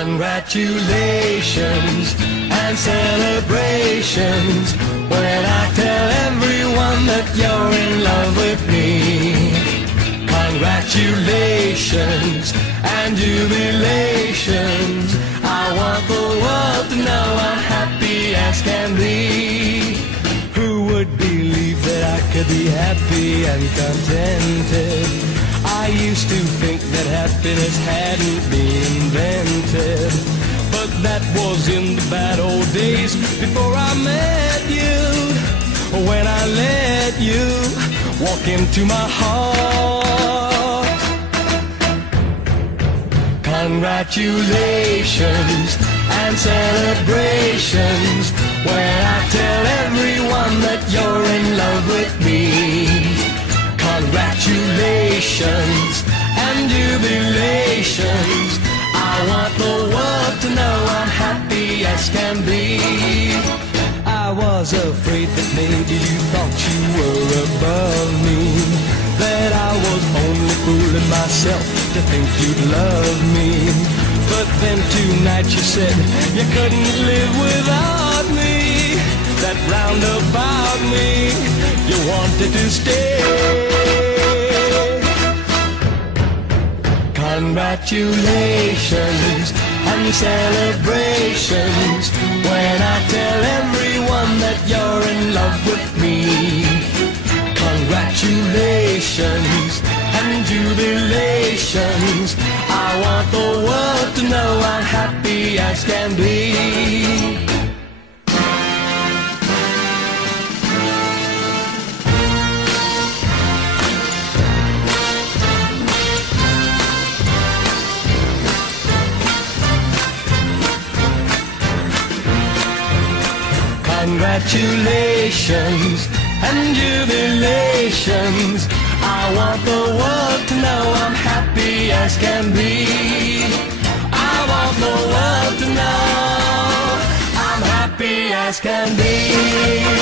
Congratulations and celebrations when I tell everyone that you're in love with me. Congratulations and jubilations. I want the world to know I'm happy as can be. Who would believe that I could be happy and contented? I used to think that happiness hadn't been invented, but that was in the bad old days before I met you. When I let you walk into my heart. Congratulations and celebrations when I tell everyone that you're in love with me. Congratulations and jubilations. I want the world to know I'm happy as can be. I was afraid that maybe you thought you were above me, that I was only fooling myself to think you'd love me. But then tonight you said you couldn't live without me, that round about me you wanted to stay. Congratulations and celebrations when I tell everyone that you're in love with me. Congratulations and jubilations. I want the world to know I'm happy as can be. Congratulations and jubilations. I want the world to know I'm happy as can be. I want the world to know I'm happy as can be.